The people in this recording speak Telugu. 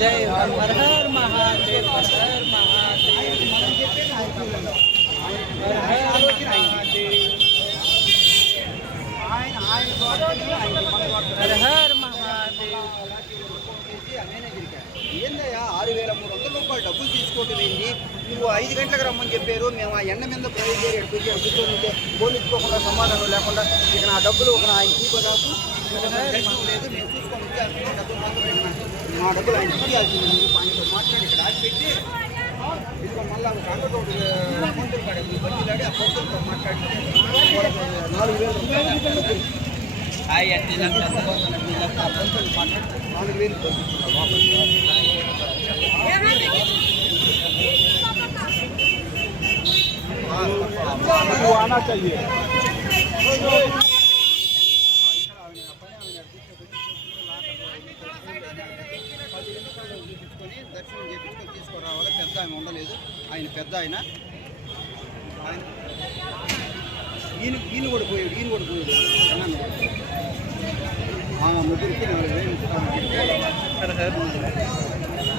जय हर हर महादेव, हर हर महादेव, हर हर महादेव, हर हर महादेव। ఏందయ్యా 6,300 రూపాయలు డబ్బులు తీసుకోవటం ఏంటి? నువ్వు 5 గంటలకు రమ్మని చెప్పారు. మేము ఆ ఎండ మీద ప్రవేశించి కూర్చొని ఫోన్ ఇచ్చుకోకుండా సమాధానం లేకుండా ఇక నా డబ్బులు ఒక ఆయన తీసుకోదాపు లేదు, మేము చూసుకోండి. నా డబ్బులు ఆయన తీయాల్సింది. నువ్వు ఆయనతో మాట్లాడి ఇక్కడ ఆడిపెట్టి ఇదిగో మళ్ళీ ఒక అక్కతో అకౌంట్ కాడ బతిలాడి ఆ కౌంటర్తో మాట్లాడి 4,000 రూపాయలు आना चाहिए। దర్శనం చేయించుకొని తీసుకురావాలి. పెద్ద ఆయన ఉండలేదు, ఆయన పెద్ద ఆయన ఈయన కూడా పోయాడు, ఈయన కూడా పోయాడు. ముగ్గురికి 4,000 ఇస్తాను.